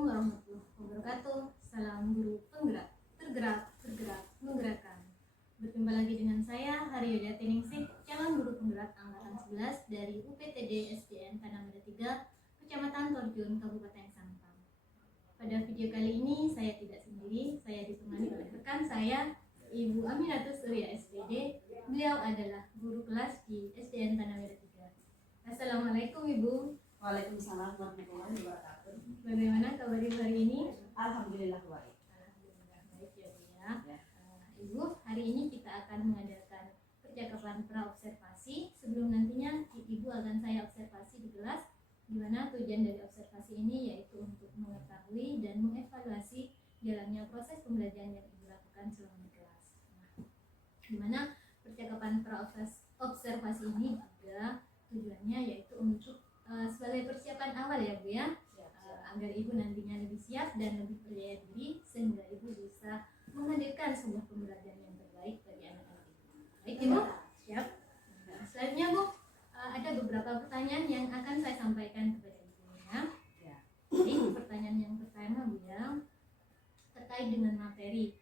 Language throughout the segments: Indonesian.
Assalamualaikum warahmatullahi wabarakatuh. Salam guru penggerak, bergerak, menggerakkan. Berjumpa lagi dengan saya, Haryoda Teningsih, calon guru penggerak angkatan 11 dari UPTD SDN Tanah Merah 3, Kecamatan Torjun, Kabupaten Sampang. Pada video kali ini saya tidak sendiri, saya ditemani oleh rekan saya, Ibu Aminatus Surya SPD. Beliau adalah guru kelas di SDN Tanah Merah 3. Assalamualaikum Ibu. Waalaikumsalam warahmatullahi wabarakatuh. Bagaimana kabar Ibu hari ini? Alhamdulillah baik. Alhamdulillah baik ya Bu ya. Ibu, hari ini kita akan mengadakan percakapan praobservasi. Sebelum nantinya Ibu akan saya observasi di kelas, di mana tujuan dari observasi ini yaitu untuk mengetahui dan mengevaluasi jalannya proses pembelajaran yang Ibu lakukan selama di kelas. Di mana percakapan praobservasi ini juga tujuannya yaitu untuk sebagai persiapan awal ya Bu ya, agar Ibu nantinya lebih siap dan lebih percaya diri sehingga Ibu bisa menghadirkan sebuah pembelajaran yang terbaik bagi anak-anak Ibu. Baik Ibu, siap. Selanjutnya Bu, ada beberapa pertanyaan yang akan saya sampaikan kepada Ibu ya. Jadi pertanyaan yang pertama Bu ya, terkait dengan materi.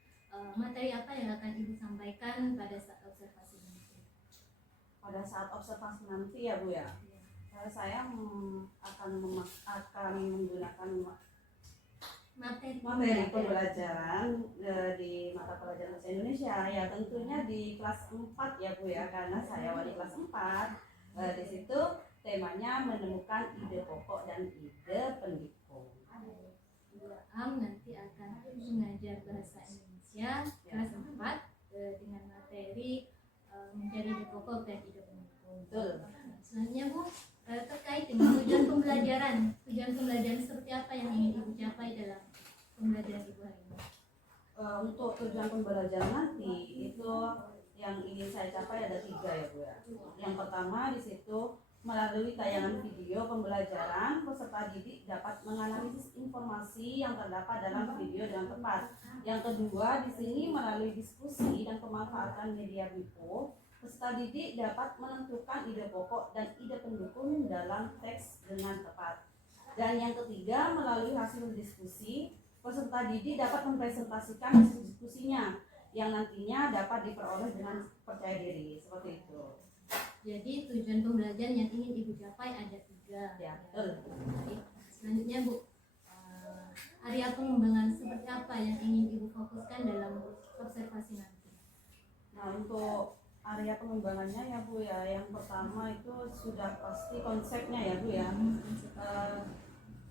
Materi apa yang akan Ibu sampaikan pada saat observasi nanti? Pada saat observasi nanti ya Bu ya, saya akan menggunakan materi pembelajaran di mata pelajaran bahasa Indonesia ya, tentunya di kelas 4 ya Bu ya, karena saya wali kelas 4. Di situ temanya menemukan ide pokok dan ide pendukung. Ibu Am nanti akan mengajar bahasa Indonesia kelas 4 dengan materi mencari ide pokok dan ide pendukung. Betul. Selanjutnya Bu, terkait dengan tujuan pembelajaran seperti apa yang ingin Ibu capai dalam pembelajaran Ibu hari ini? Untuk tujuan pembelajaran nanti itu yang ingin saya capai ada 3 ya Bu ya. Yang pertama di situ melalui tayangan video pembelajaran, peserta didik dapat menganalisis informasi yang terdapat dalam video dengan tepat. Yang kedua di sini melalui diskusi dan pemanfaatan media BIPO, peserta didik dapat menentukan ide pokok dan ide pendukung dalam teks dengan tepat. Dan yang ketiga, melalui hasil diskusi, peserta didik dapat mempresentasikan hasil diskusinya yang nantinya dapat diperoleh dengan percaya diri. Seperti itu. Jadi tujuan pembelajaran yang ingin Ibu capai ada 3. Ya, betul. Selanjutnya Bu, area pengembangan seperti apa yang ingin Ibu fokuskan dalam observasi nanti? Nah, untuk area pengembangannya ya Bu ya, yang pertama itu sudah pasti konsepnya ya Bu ya.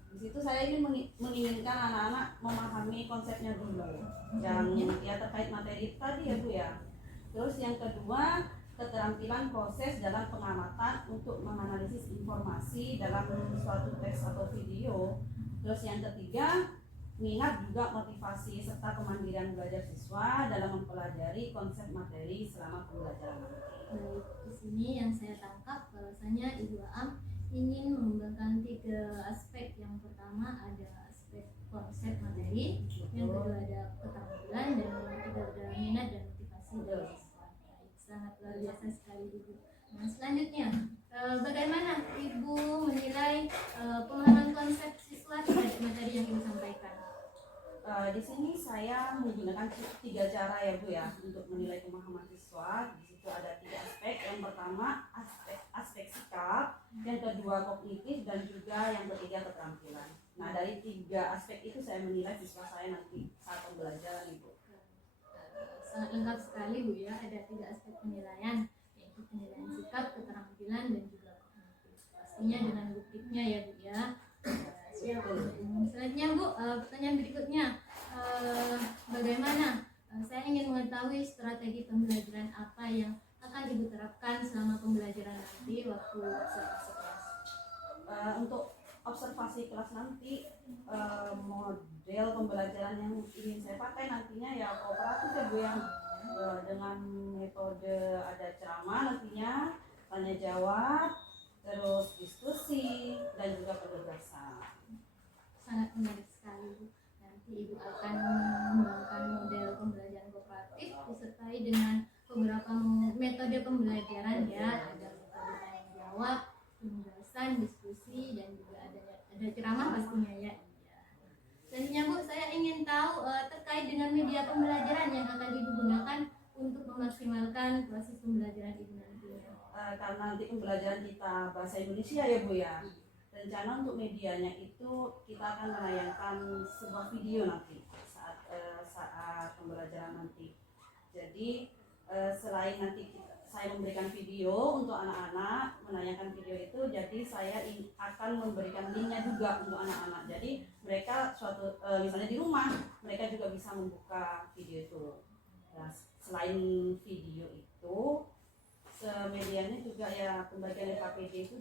Di situ saya ingin menginginkan anak-anak memahami konsepnya dulu, yang ya terkait materi tadi ya Bu ya. Terus yang kedua, keterampilan proses dalam pengamatan untuk menganalisis informasi dalam suatu teks atau video. Terus yang ketiga, minat juga motivasi serta kemandirian belajar siswa dalam mempelajari konsep materi selama pembelajaran nanti. Baik, di sini yang saya tangkap bahwasanya Ibu Am ingin mengembangkan 3 aspek. Yang pertama ada aspek konsep materi, yang kedua ada keterampilan, dan yang ketiga ada minat dan motivasi dari siswa. Baik, sangat luar biasa sekali Ibu. Nah, selanjutnya bagaimana Ibu menilai pemahaman konsep siswa terhadap materi yang Ibu sampaikan? Di sini saya menggunakan 3 cara ya Bu ya untuk menilai pemahaman siswa. Di situ ada 3 aspek. Yang pertama aspek sikap, yang kedua kognitif, dan juga yang ketiga keterampilan. Nah, dari 3 aspek itu saya menilai siswa saya nanti saat pembelajaran Ibu. Sangat lengkap sekali Bu ya, ada 3 aspek penilaian, yaitu penilaian sikap, keterampilan, dan juga kognitif. Pastinya dengan buktinya ya Bu ya. Selanjutnya Bu, pertanyaan berikutnya, bagaimana saya ingin mengetahui strategi pembelajaran apa yang akan Ibu terapkan selama pembelajaran nanti waktu observasi kelas? Untuk observasi kelas nanti, model pembelajaran yang ingin saya pakai nantinya ya kooperatif ya Bu ya, dengan metode ada ceramah nantinya, tanya jawab, terus diskusi, dan juga penugasan. Sangat menarik sekali Bu. Nanti Ibu akan mengembangkan model pembelajaran kooperatif disertai dengan beberapa metode pembelajaran ya, ada metode tanya jawab, penugasan, diskusi, dan juga ada ceramah pastinya ya. terkait dengan media pembelajaran yang akan Ibu gunakan untuk memaksimalkan proses pembelajaran Ibu nantinya? Karena nanti pembelajaran kita bahasa Indonesia ya Bu ya. Rencana untuk medianya itu kita akan menayangkan sebuah video nanti saat pembelajaran nanti. Jadi selain nanti saya memberikan video untuk anak-anak menayangkan video itu, jadi saya akan memberikan linknya juga untuk anak-anak. Jadi mereka misalnya di rumah mereka juga bisa membuka video itu. Nah, selain video itu, medianya juga ya pembagian KPD itu.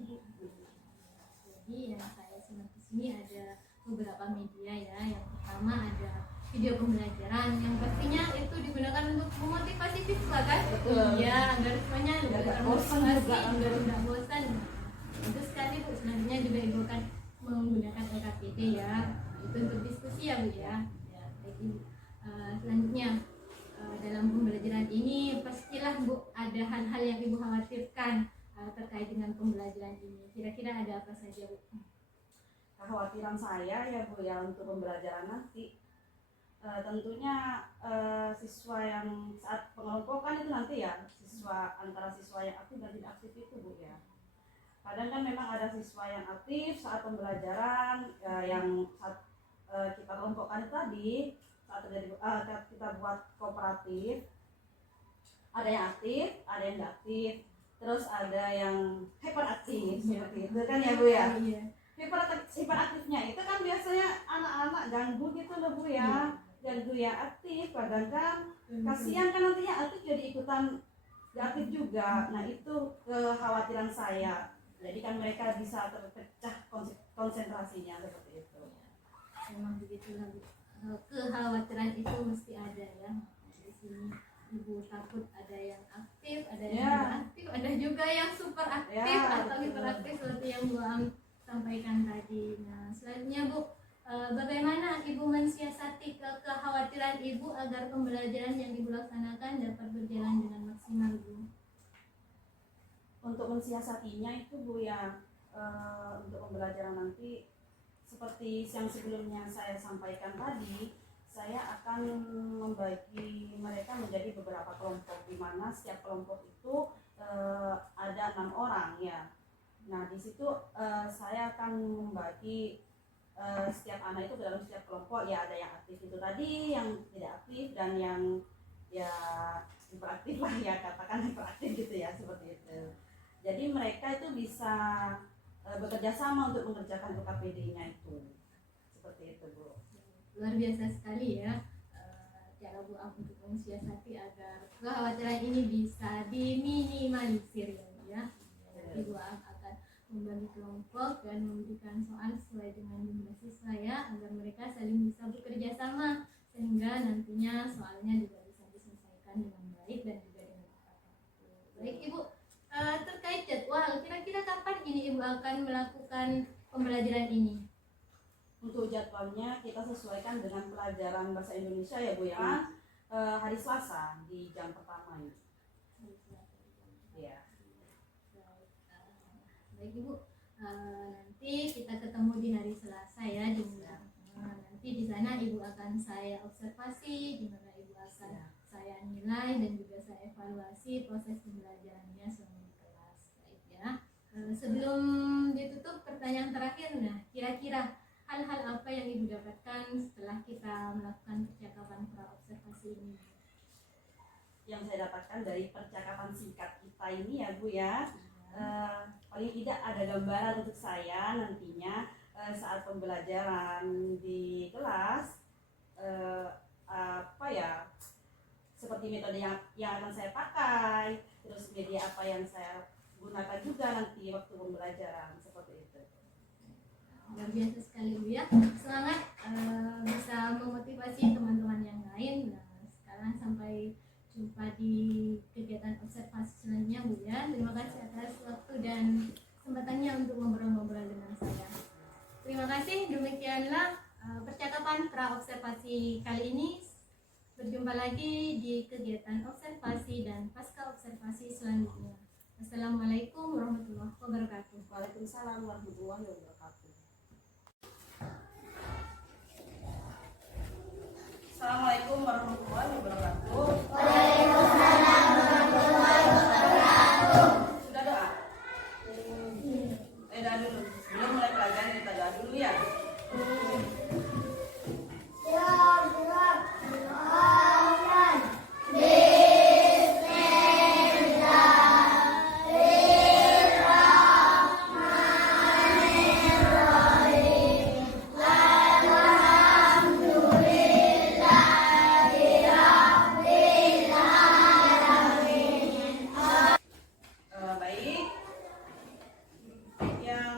Jadi yang saya simak di sini ada beberapa media ya. Yang pertama ada video pembelajaran yang pastinya itu digunakan untuk memotivasi siswa kan? Betul. Iya, agar semuanya Nggak bosan juga, agar tidak bosan. Itu sekali Bu, selanjutnya juga Ibu akan menggunakan LKPD ya. Itu untuk diskusi ya Bu ya. Ya, baik Ibu. Selanjutnya dalam pembelajaran ini pastilah Bu ada hal-hal yang Ibu khawatirkan terkait dengan pembelajaran ini. Kira-kira ada apa saja Bu? Kekhawatiran saya ya Bu ya untuk pembelajaran nanti, tentunya siswa yang saat pengelompokan itu nanti ya, antara siswa yang aktif dan tidak aktif itu Bu ya. Kadang kan memang ada siswa yang aktif saat pembelajaran, yang saat kita kelompokkan itu tadi, saat kita buat kooperatif, ada yang aktif, ada yang tidak aktif, terus ada yang hyperaktif seperti itu kan ya Bu ya. Iya. Hiperaktifnya itu kan biasanya anak-anak ganggu gitu loh Bu ya. Ganggu yang aktif, kadang kan kasihan kan nantinya aktif jadi ikutan gak aktif juga. Nah itu kekhawatiran saya. Jadi kan mereka bisa terpecah konsentrasinya seperti itu. Memang begitulah Bu. Kekhawatiran itu mesti ada ya. Di sini Ibu takut ada yang aktif, ada yang tidak aktif, ada juga yang super aktif atau hiperaktif seperti yang Bu Am sampaikan tadi. Nah, selanjutnya Bu, bagaimana Ibu mensiasati kekhawatiran Ibu agar pembelajaran yang Ibu laksanakan dapat berjalan dengan maksimal Bu? Untuk mensiasatinya itu Bu ya, untuk pembelajaran nanti seperti yang sebelumnya saya sampaikan tadi, saya akan membagi mereka menjadi beberapa kelompok, di mana setiap kelompok itu ada 6 orang ya. Nah di situ saya akan membagi setiap anak itu ke dalam setiap kelompok ya, ada yang aktif itu tadi, yang tidak aktif, dan yang ya hiperaktif lah ya, katakan hiperaktif gitu ya, seperti itu. Jadi mereka itu bisa bekerja sama untuk mengerjakan UKPD-nya itu, seperti itu Bu. Luar biasa sekali ya cara Bu Am untuk mensiasati agar kekhawatiran ini bisa diminimalisir ya. Jadi Bu Am akan membagi kelompok dan memberikan soal sesuai dengan jumlah siswa ya, agar mereka saling bisa bekerja sama sehingga nantinya soalnya juga bisa diselesaikan dengan baik dan juga dengan tepat waktu. Baik Ibu, terkait jadwal, kira-kira kapan ini Ibu akan melakukan pembelajaran ini? Untuk jadwalnya kita sesuaikan dengan pelajaran bahasa Indonesia ya Bu ya. Hari Selasa di jam pertama ini. Ya. Baik Ibu, nanti kita ketemu di hari Selasa ya, nanti di sana Ibu akan saya observasi, di mana Ibu akan saya nilai dan juga saya evaluasi proses pembelajarannya selama di kelas. Baik ya. Sebelum ditutup, pertanyaan terakhir, nah kira-kira hal-hal apa yang Ibu dapatkan setelah kita melakukan percakapan pra-observasi ini? Yang saya dapatkan dari percakapan singkat kita ini ya Bu ya, paling tidak ada gambaran untuk saya nantinya saat pembelajaran di kelas, apa ya, seperti metode yang akan saya pakai, terus media apa yang saya gunakan juga nanti waktu pembelajaran, seperti itu. Luar biasa sekali Bu ya, semangat bisa memotivasi teman-teman yang lain. Nah, sekarang sampai jumpa di kegiatan observasi selanjutnya Bu ya. Terima kasih atas waktu dan kesempatannya untuk ngobrol-ngobrol dengan saya. Terima kasih, demikianlah percakapan pra-observasi kali ini. Berjumpa lagi di kegiatan observasi dan pasca observasi selanjutnya. Assalamualaikum warahmatullahi wabarakatuh. Waalaikumsalam warahmatullahi wabarakatuh. Assalamualaikum warahmatullahi wabarakatuh. Sudah doa? Doa dulu. Sebelum mulai pelajaran kita doa dulu ya. Baik. Yang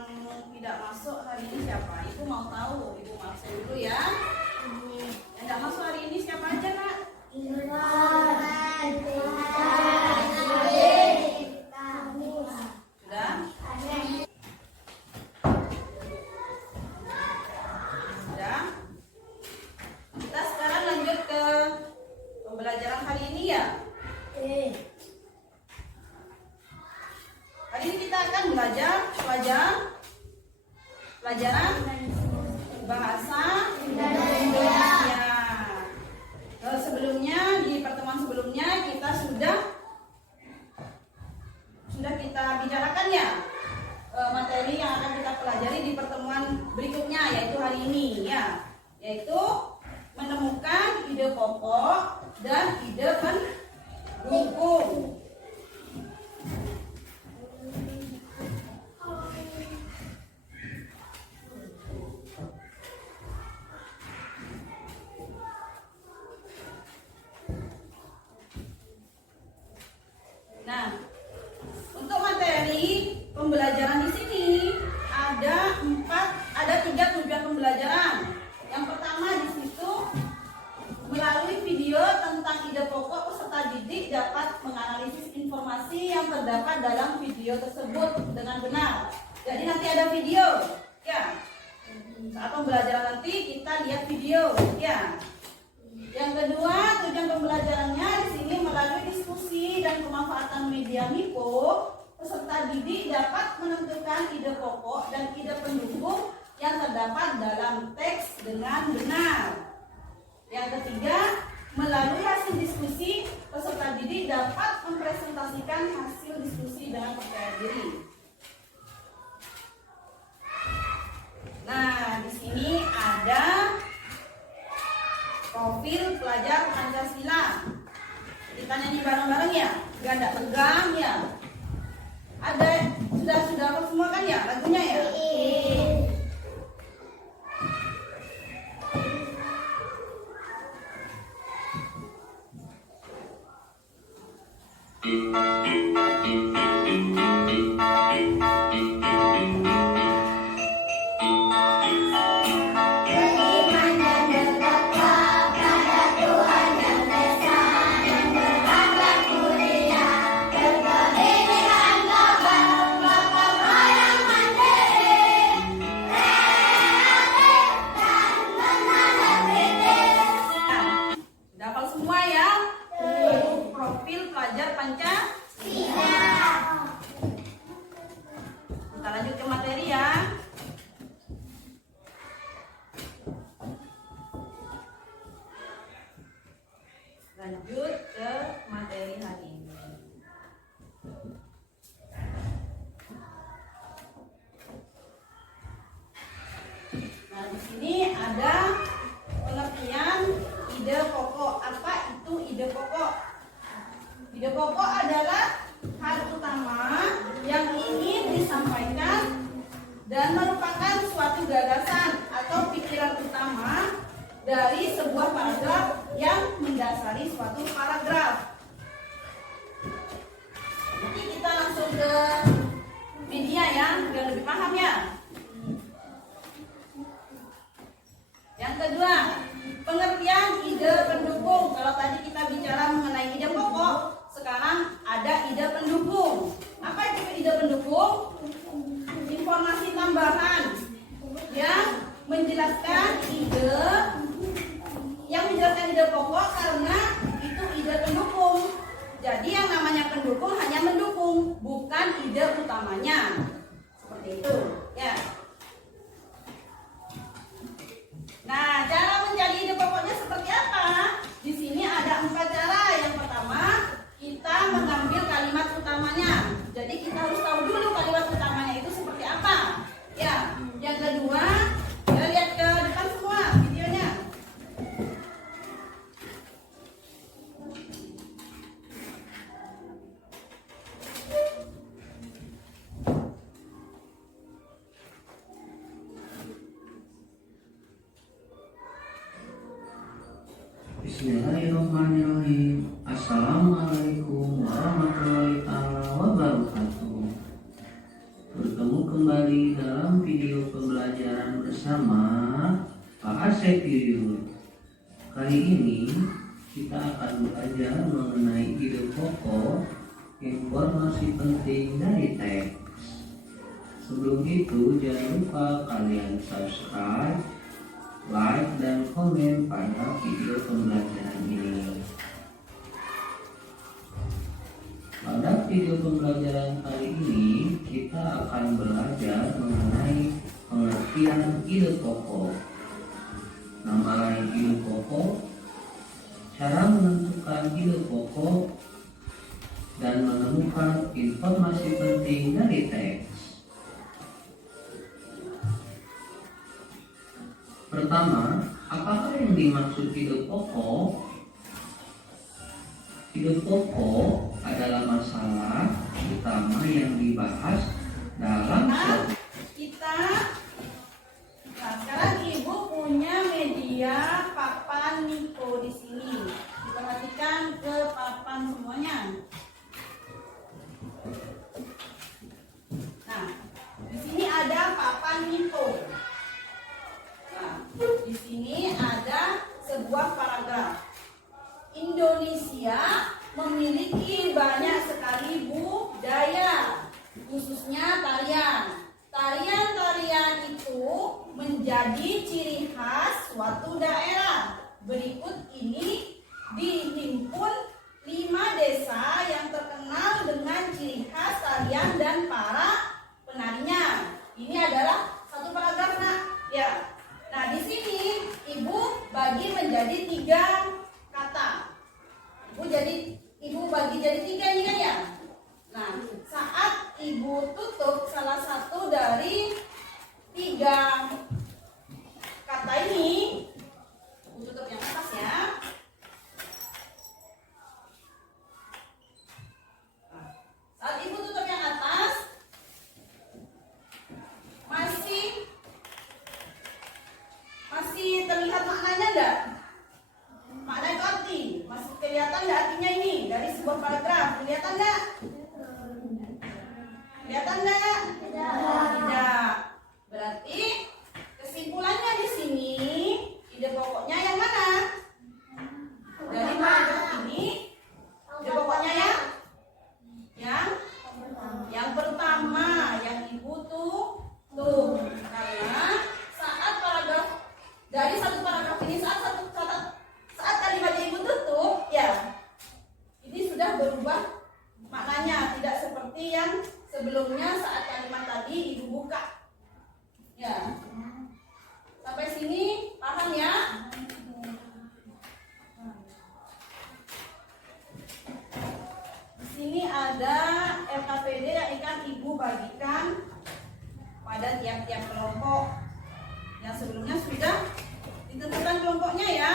tidak masuk hari ini siapa? Ibu mau tahu? Ibu mau absen dulu ya. Yang tidak masuk hari ini siapa aja, Kak? Sudah? Sudah? Kita sekarang lanjut ke pembelajaran hari ini ya. Hari ini kita akan belajar pelajaran bahasa Indonesia. Sebelumnya di pertemuan sebelumnya kita sudah kita bicarakan ya materi yang akan kita pelajari di pertemuan berikutnya, yaitu hari ini ya, yaitu menemukan ide pokok dan ide pendukung. Nah, untuk materi pembelajaran di sini ada tiga tujuan pembelajaran. Yang pertama di situ melalui video tentang ide pokok peserta didik dapat menganalisis informasi yang terdapat dalam video tersebut dengan benar. Jadi nanti ada video, ya. Saat pembelajaran nanti kita lihat video, ya. Yang kedua, tujuan pembelajarannya di sini melalui diskusi dan pemanfaatan media MIPO, peserta didik dapat menentukan ide pokok dan ide pendukung yang terdapat dalam teks dengan benar. Yang ketiga, melalui hasil diskusi, peserta didik dapat mempresentasikan hasil diskusi dengan percaya diri. Nah, di sini ada profil pelajar Pancasila. Kita nyanyi bareng-bareng ya, ganda tegang ya. Ada sudah hafal semua kan ya lagunya ya? Lanjut ke materi hari ini. Nah, di sini ada pengertian ide pokok. Apa itu ide pokok? Ide pokok adalah hal utama yang ingin disampaikan dan merupakan suatu gagasan atau pikiran utama dari sebuah paragraf yang mendasari suatu paragraf. Nanti kita langsung ke media ya, biar lebih paham ya. Yang kedua, pengertian ide pendukung. Kalau tadi kita bicara mengenai ide pokok, sekarang ada ide pendukung. Apa itu ide pendukung? Informasi tambahan yang menjelaskan ide pokok karena itu ide pendukung. Jadi yang namanya pendukung hanya mendukung, bukan ide utamanya. Seperti itu, ya. Nah, cara mencari ide pokoknya seperti apa? Di sini Bismillahirrahmanirrahim. Assalamualaikum warahmatullahi wabarakatuh. Bertemu kembali dalam video pembelajaran bersama Pak Asep Yuyun. Kali ini kita akan belajar mengenai ide pokok informasi penting dari teks. Sebelum itu jangan lupa kalian subscribe, like, dan komen pada video pembelajaran ini. Pada video pembelajaran kali ini kita akan belajar mengenai pengertian ide pokok. Nama lain ide pokok, cara menentukan ide pokok, dan menemukan informasi penting dari teks. Pertama, apakah yang dimaksud ide pokok? Ide pokok adalah masalah utama yang dibahas dalam suatu. Nah, sekarang ibu punya media papan Niko di sini. Perhatikan ke papan semuanya. Nah, di sini ada papan Niko. Nah, di sini ada sebuah paragraf. Indonesia memiliki banyak sekali budaya, khususnya tarian. Tarian-tarian itu menjadi ciri khas suatu daerah. Berikut ini dihimpun 5 desa yang terkenal dengan ciri khas tarian dan para penarinya. Ini adalah satu paragraf, Nak. Ya. Nah, di sini ibu bagi menjadi 3 kata. Ibu bagi jadi 3 ini kan ya. Nah, saat ibu tutup salah satu dari 3 kata ini, ibu tutup yang atas ya. Nah, saat ibu tutup yang atas, masih terlihat maknanya enggak? Makna itu arti masih kelihatan enggak artinya ini dari sebuah paragraf? Kelihatan enggak? Kelihatan enggak? Tidak. Berarti kesimpulannya di sini ide pokoknya yang mana? Dari paragraf ini ide pokoknya yang pertama yang ibu tuh karena saat paragraf dari satu paragraf ini saat kalimat ibu tutup ya ini sudah berubah maknanya, tidak seperti yang sebelumnya saat kalimat tadi ibu buka ya. Sampai sini paham ya? Di sini ada LKPD yang akan ibu bagikan pada tiap-tiap kelompok. Yang sebelumnya sudah ditentukan kelompoknya ya.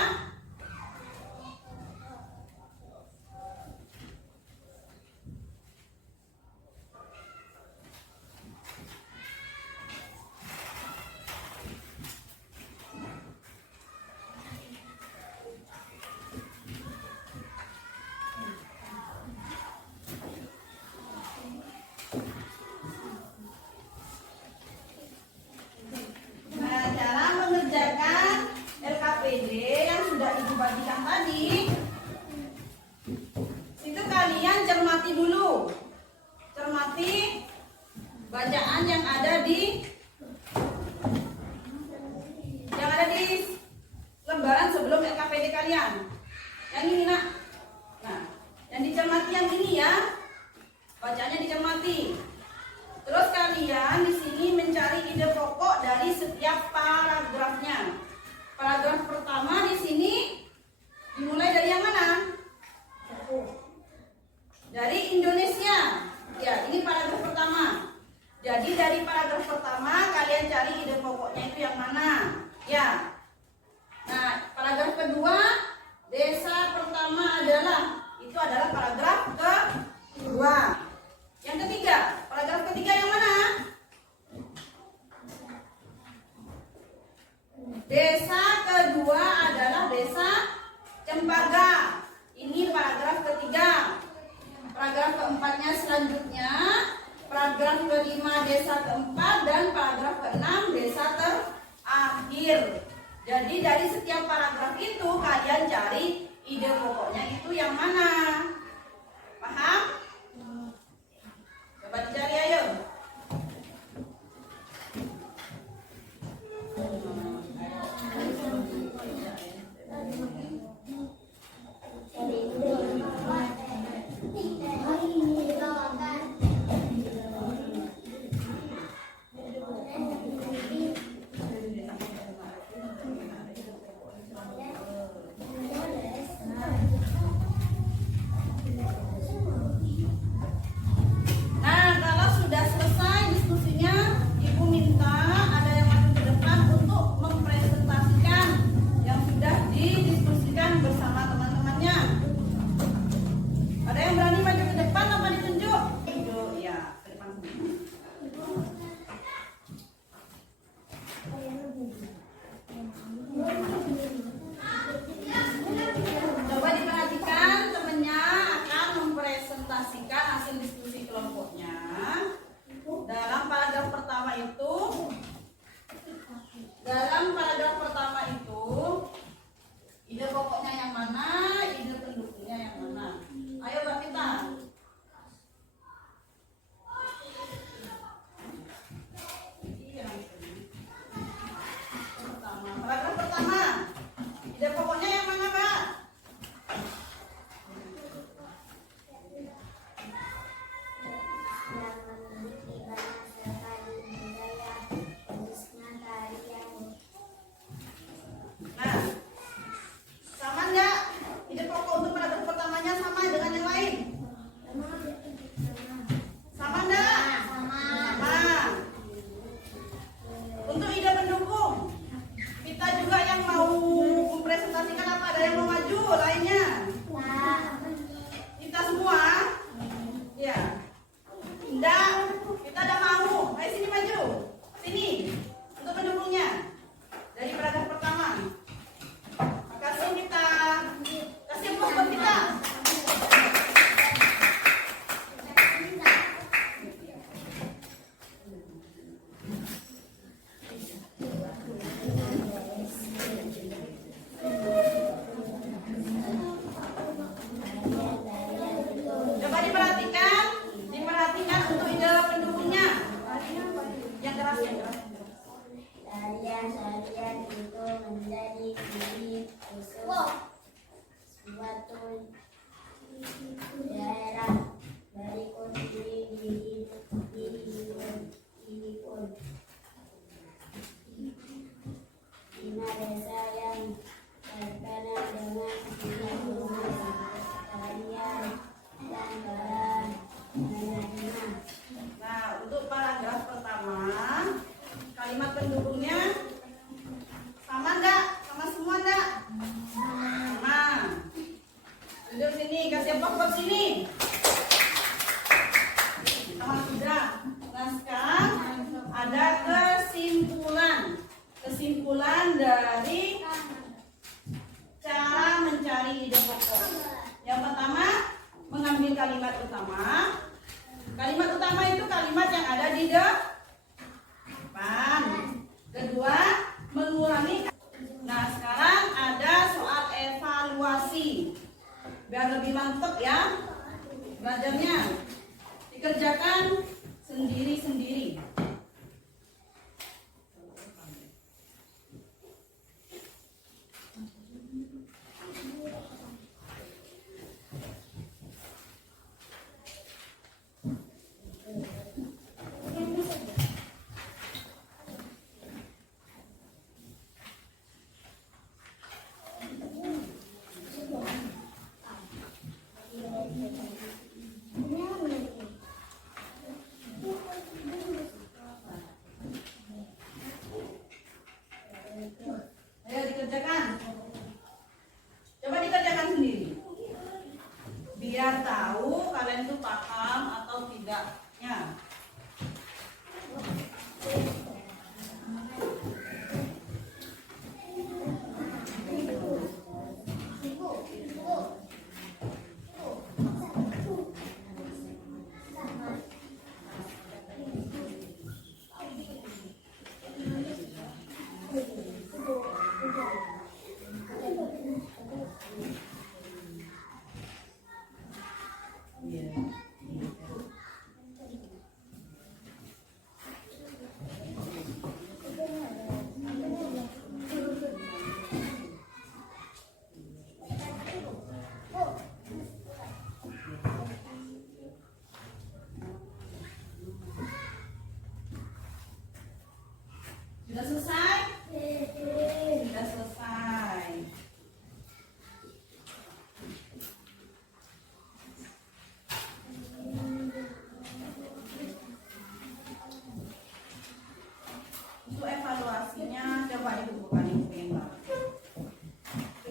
Bacaan yang ada di lembaran sebelum LKPD kalian. Yang ini nak. Nah, yang dicermati yang ini ya. Bacaannya dicermati. Terus kalian di sini mencari ide pokok dari setiap paragrafnya. Paragraf pertama di sini dimulai dari yang mana? Dari Indonesia. Ya, ini paragraf pertama. Jadi dari paragraf pertama kalian cari ide pokoknya itu yang mana? Ya. Nah, paragraf kedua, desa pertama itu adalah paragraf kedua. Yang ketiga, paragraf ketiga yang mana? Desa kedua adalah paragraf itu kalian cari ide pokoknya itu yang mana. Paham? Coba dicari ayo. Nah, kalau sudah selesai diskusinya, Ibu minta ada yang maju ke depan untuk mempresentasikan yang sudah didiskusikan bersama teman-temannya. Ada yang berani maju ke depan apa ditunjuk? Tunjuk, ya, ke depan sini. Coba diperhatikan, temennya akan mempresentasikan hasil diskusi kelompoknya. Dalam paragraf pertama itu, ide pokoknya yang mana, ide pendukungnya yang mana. Ayo Mbak Vita. Paragraf pertama, ide pokoknya yang mana, Mbak? Nah, sama enggak? Ide pokok untuk paragraf pertamanya sama dengan yang lain? Sama enggak? Sama. Untuk ide pendukung, kita juga yang mau mempresentasikan apa? Ada yang mau maju lainnya? Kita semua? Ya. Enggak, kita ada mau. Ayo sini maju. Sini. Untuk pendukungnya. Dari paragraf pertama. Kasih kita. Kasih aplaus buat kita. Coba diperhatikan untuk ide pendukungnya. Yang keras, yang keras. Tarian itu menjadi ciri khusus suatu daerah. Berikut ciri pun. 5 desa yang terkenal dengan tarian dan para penyanyinya. Nah, untuk paragraf pertama, kalimat pendukungnya sama enggak? Sama semua enggak? Sama. Duduk sini, kasih aplaus buat sini. Sama sudah. Nah, sekarang ada kesimpulan dari cara mencari ide pokok. Yang pertama, mengambil kalimat utama. Kalimat utama itu kalimat yang ada di depan. Kedua, mengurangi. Nah, sekarang ada soal evaluasi. Biar lebih mantap ya belajarnya. Dikerjakan sendiri-sendiri.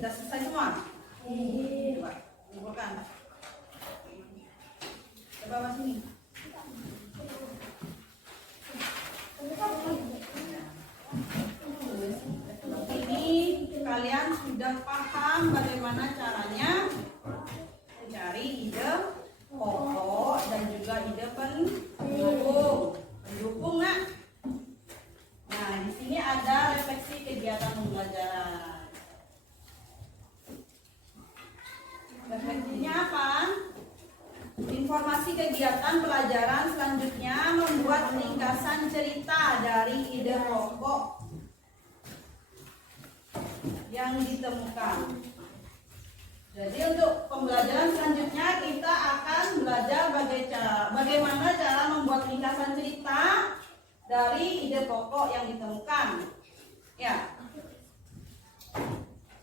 Sudah selesai semua? Coba kumpulkan. Coba Mas ini. Ini kalian sudah paham bagaimana caranya mencari ide pokok dan juga ide pendukung. Pendukung, nak. Nah, di sini ada refleksi kegiatan pembelajaran. Refleksinya apa? Informasi kegiatan pelajaran selanjutnya membuat ringkasan cerita dari ide pokok yang ditemukan. Jadi untuk pembelajaran selanjutnya kita akan belajar bagaimana cara membuat ringkasan cerita dari ide pokok yang ditemukan. Ya.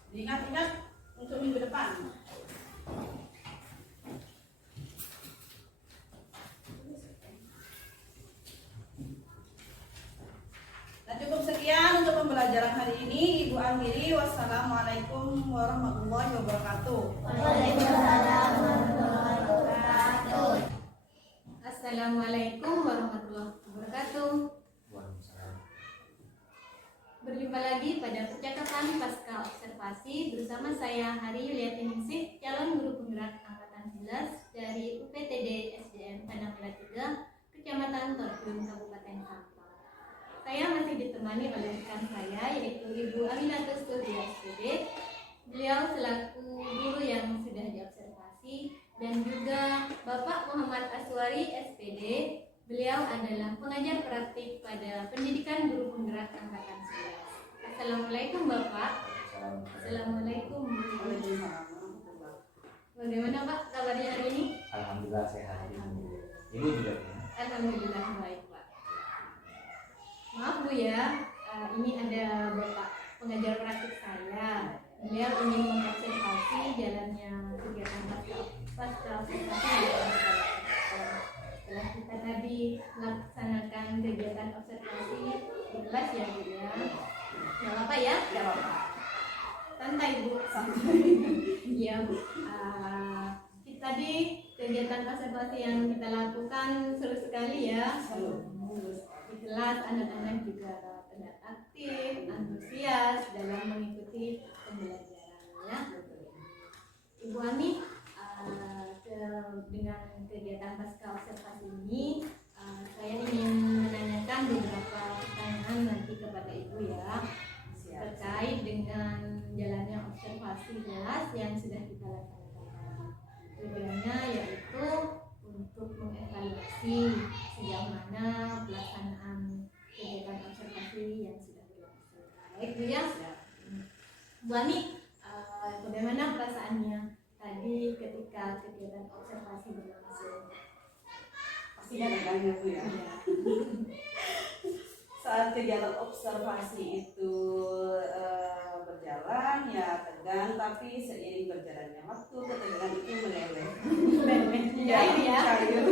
Diingat-ingat untuk minggu depan. Nah, cukup sekian untuk pembelajaran hari ini. Ibu akhiri, wassalamualaikum warahmatullahi wabarakatuh. Waalaikumsalam warahmatullahi wabarakatuh. Assalamualaikum warahmatullahi wabarakatuh. Berjumpa lagi pada percakapan pasca observasi bersama saya Hari Yuliati Ningsih, calon guru penggerak angkatan 11 dari UPTD SDN Padang Mela 3, Kecamatan Torjun, Kabupaten Sampang. Saya masih ditemani oleh rekan saya yaitu Ibu Aminatus Turdia SPD. Beliau selaku guru yang sudah diobservasi, dan juga Bapak Muhammad Aswari SPD. Beliau adalah pengajar praktik pada Pendidikan Guru Penggerak Angkatan 11. Assalamualaikum Bapak. Assalamualaikum Bu. Bagaimana Pak kabarnya hari ini? Alhamdulillah sehat. Ibu juga ya? Alhamdulillah baik Pak. Maaf Bu ya, ini ada Bapak pengajar praktik saya. Beliau ingin mengobservasi jalannya kegiatan pasca observasi setelah kita tadi melaksanakan kegiatan observasi di kelas ya Bu ya. Nggak apa ya? Tidak apa-apa. Santai Bu. Iya Bu. Tadi kegiatan observasi yang kita lakukan seru sekali ya. Di kelas anak-anak juga terlihat aktif, antusias dalam mengikuti pembelajarannya. Ibu Ani, dengan kegiatan pasca observasi ini, saya ingin menanyakan beberapa pertanyaan nanti kepada Ibu ya, terkait dengan jalannya observasi kelas yang sudah kita laksanakan. Tujuannya yaitu untuk mengevaluasi sejauh mana pelaksanaan kegiatan observasi yang sudah berlangsung. Baik Bu ya. Bu Ani, bagaimana perasaannya tadi ketika kegiatan observasi berlangsung? Pasti deg-degannya Bu ya. Saat kegiatan observasi itu berjalan ya tegang, tapi seiring berjalannya waktu ketegangan itu meleleh. Cair ya. Cair.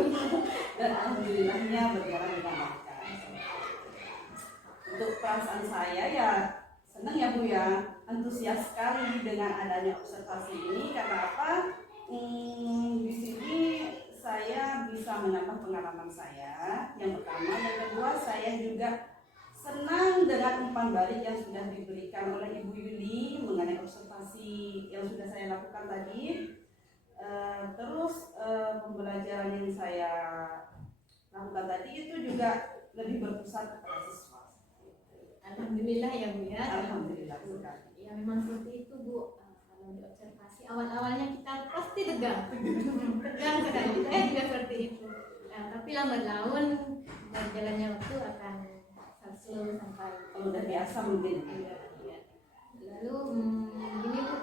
Dan alhamdulillahnya berjalan dengan lancar. Untuk perasaan saya ya senang ya Bu ya, antusias sekali dengan adanya observasi ini. Karena apa? Di sini saya bisa menambah pengalaman saya. Yang pertama, yang kedua saya juga senang dengan umpan balik yang sudah diberikan oleh Ibu Yuli mengenai observasi yang sudah saya lakukan tadi. Terus pembelajaran yang saya lakukan tadi itu juga lebih berpusat kepada siswa. Alhamdulillah ya Bu ya. Alhamdulillah sekali. Ya memang seperti itu Bu. Kalau di observasi awal-awalnya kita pasti tegang, tegang sekali. Saya juga seperti itu. Nah, tapi lambat laun berjalannya waktu akan slow sampai Kalau udah biasa mungkin. Iya. Lalu begini Bu,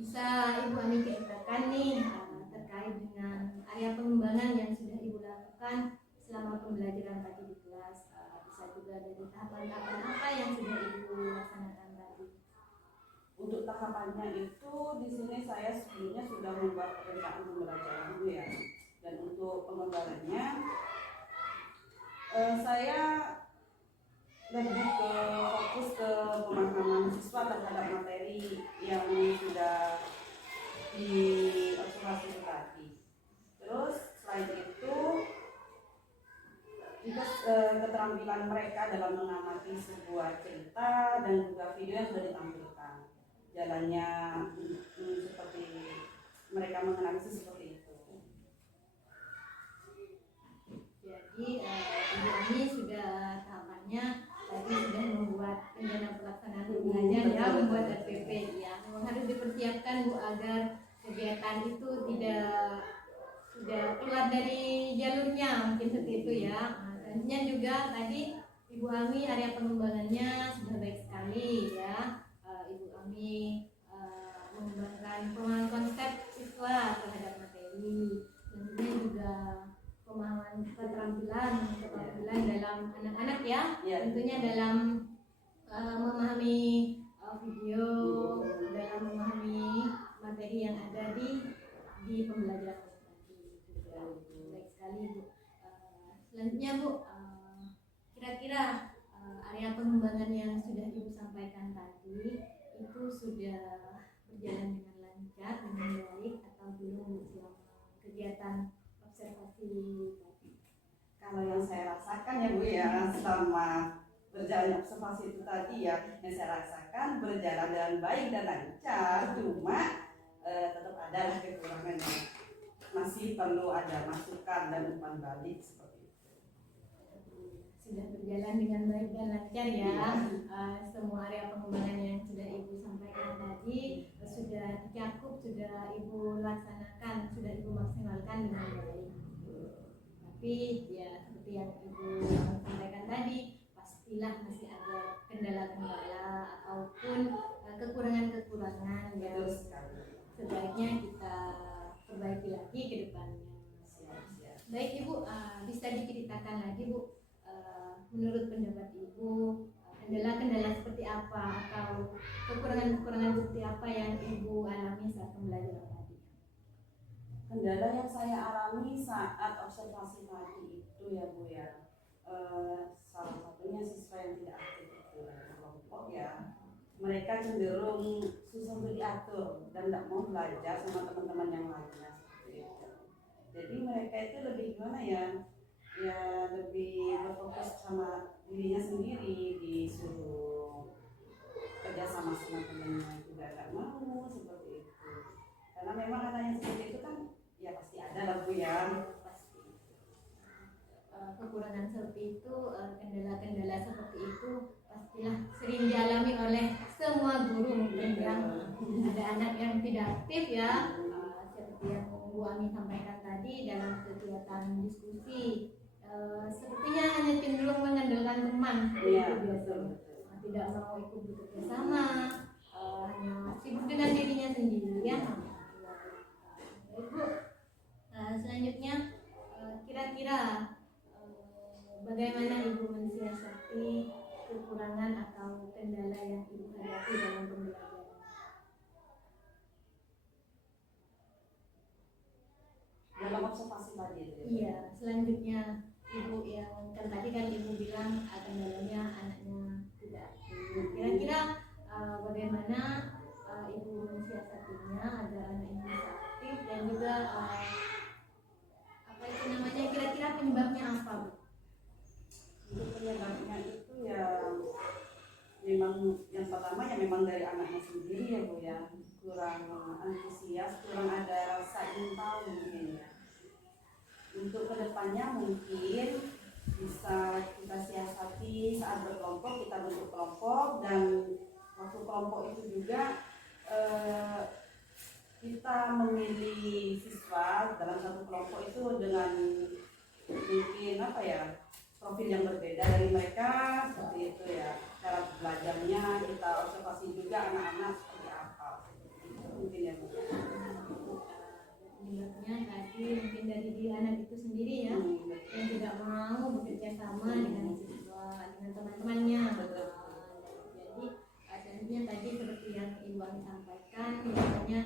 bisa Ibu Ani ceritakan nih terkait dengan area pengembangan yang sudah Ibu lakukan selama pembelajaran tadi di kelas. Bisa juga dari tahapan-tahapan apa yang sudah Ibu laksanakan tadi. Untuk tahapannya itu di sini saya sebelumnya sudah membuat perencanaan pembelajaran dulu ya. Dan untuk pengembangannya saya lebih ke fokus ke pemahaman siswa terhadap materi yang di observasi itu tadi. Terus selain itu juga keterampilan mereka dalam mengamati sebuah cerita dan juga video yang sudah ditampilkan, jalannya seperti mereka menganalisis seperti itu. Jadi Ibu Ami sudah tahapannya tadi sudah membuat rencana pelaksanaan belajar ya, membuat RPP ya. Memang harus dipersiapkan Bu agar kegiatan itu tidak keluar dari jalurnya, mungkin seperti itu ya. Tentunya juga tadi Ibu Ami area pengembangannya sudah baik sekali ya. Ibu Ami mengembangkan pemahaman konsep siswa terhadap materi, tentunya juga pemahaman keterampilan dalam anak-anak ya, tentunya dalam memahami video, dalam memahami materi yang ada di pembelajaran tadi. Baik sekali Bu. Selanjutnya Bu, kira-kira area pengembangan yang sudah Ibu sampaikan tadi itu sudah berjalan dengan lancar, dengan baik atau belum selama kegiatan observasi tadi? Kalau yang saya rasakan ya Bu ya, selama berjalan observasi itu tadi ya, yang saya rasakan berjalan dengan baik dan lancar, cuma tetap ada lah kekurangannya, masih perlu ada masukan dan umpan balik seperti itu. Sudah berjalan dengan baik dan lancar ya. Semua area pengembangan yang sudah Ibu sampaikan tadi sudah tercakup, sudah Ibu laksanakan, sudah Ibu maksimalkan dengan baik. Tapi ya seperti yang Ibu sampaikan tadi, pastilah masih ada kendala-kendala ataupun kekurangan-kekurangan yang sebaiknya kita perbaiki lagi ke depannya. Baik Ibu, bisa diceritakan lagi Bu, menurut pendapat Ibu, kendala-kendala seperti apa atau kekurangan-kekurangan seperti apa yang Ibu alami saat pembelajaran tadi? Kendala yang saya alami saat observasi tadi itu ya Bu ya, salah satunya siswa yang tidak aktif itu kelompok ya, mereka cenderung susah untuk diatur dan tidak mau belajar sama teman-teman yang lainnya seperti itu. Jadi mereka itu lebih gimana ya, lebih berfokus sama dirinya sendiri, disuruh kerja sama teman-temannya juga nggak mau seperti itu. Karena memang katanya seperti itu kan ya pasti ada lah Bu ya. Pasti kekurangan seperti itu, kendala-kendala seperti itu pastilah sering dialami oleh semua guru mungkin yang ada anak yang tidak aktif ya, seperti yang Bu Ami sampaikan tadi dalam kegiatan diskusi. Sepertinya hanya cenderung mengandalkan teman, itu biasanya tidak mau ikut bekerja sama, hanya sibuk dengan dirinya sendiri ya. Baik Bu, selanjutnya kira-kira bagaimana Ibu mensiasati kekurangan atau kendala yang Ibu hadapi dalam pembelajaran? Dalam observasi tadi itu. Iya, selanjutnya Ibu yang tadi kan Ibu bilang kendalanya anaknya tidak aktif. Kira-kira bagaimana Ibu mensiasatinya agar anak ini bisa aktif dan juga apa itu namanya, kira-kira penyebabnya apa Bu? Untuk penyebabnya itu ya memang yang pertama ya memang dari anaknya sendiri ya Bu ya, kurang antusias, kurang ada rasa ingin tahu mungkin ya. Untuk kedepannya mungkin bisa kita siasati saat berkelompok, kita bentuk kelompok, dan waktu kelompok itu juga kita memilih siswa dalam satu kelompok itu dengan mungkin apa ya, profil yang berbeda dari mereka seperti itu ya. Cara belajarnya kita observasi juga anak-anak seperti apa, itu mungkin ya Bu. Penyebabnya tadi mungkin dari diri anak itu sendiri ya, yang tidak mau bekerja sama dengan siswa, dengan teman-temannya. Jadi selanjutnya tadi seperti yang Ibu Ami sampaikan, biasanya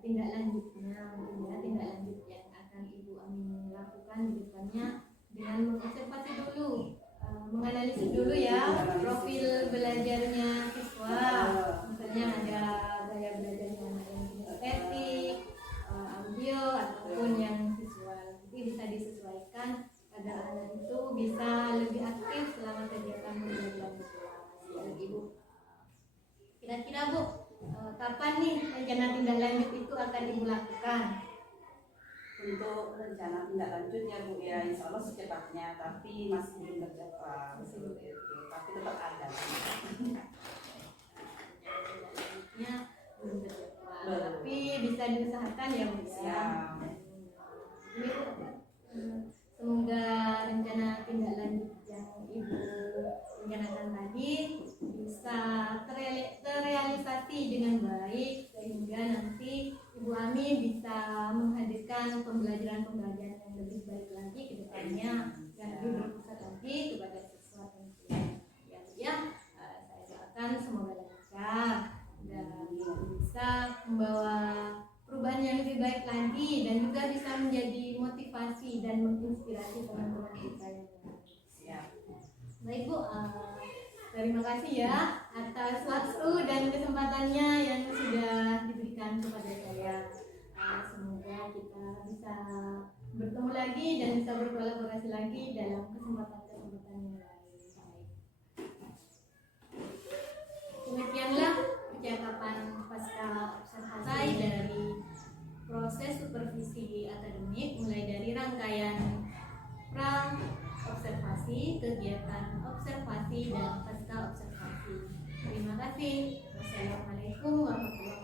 tindak lanjutnya mungkin ya, tindak lanjut yang akan Ibu Ami lakukan di depannya dengan mengobservasi dulu, menganalisis dulu ya profil belajarnya siswa. Misalnya ada gaya belajarnya anak yang estetik, rencana tindak lanjut itu akan Ibu lakukan? Untuk rencana tindak lanjut ya Bu ya, insya Allah secepatnya, tapi masih belum terjawab seperti itu, tapi tetap ada. Ya, belum terjawab. Tapi bisa diusahakan ya Bu ya. Siap. Ini Bu, semoga rencana tindak lanjut yang Ibu rencanakan tadi bisa terrealisasi dengan baik, sehingga nanti Ibu Ami bisa menghadirkan pembelajaran yang lebih baik lagi ke depannya dan lebih berpusat lagi kepada siswa tentunya. Ya, saya doakan semoga lancar dan bisa membawa perubahan yang lebih baik lagi dan juga bisa menjadi motivasi dan menginspirasi teman-teman kita yang lain. Siap. Baik Bu, terima kasih ya atas waktu dan kesempatannya yang sudah diberikan kepada saya. Semoga kita bisa bertemu lagi dan bisa berkolaborasi lagi dalam kesempatan-kesempatan yang lain. Baik. Demikianlah percakapan pasca observasi dari proses supervisi akademik mulai dari rangkaian pra observasi, kegiatan observasi dan pasca observasi. Terima kasih. Wassalamualaikum warahmatullahi wabarakatuh.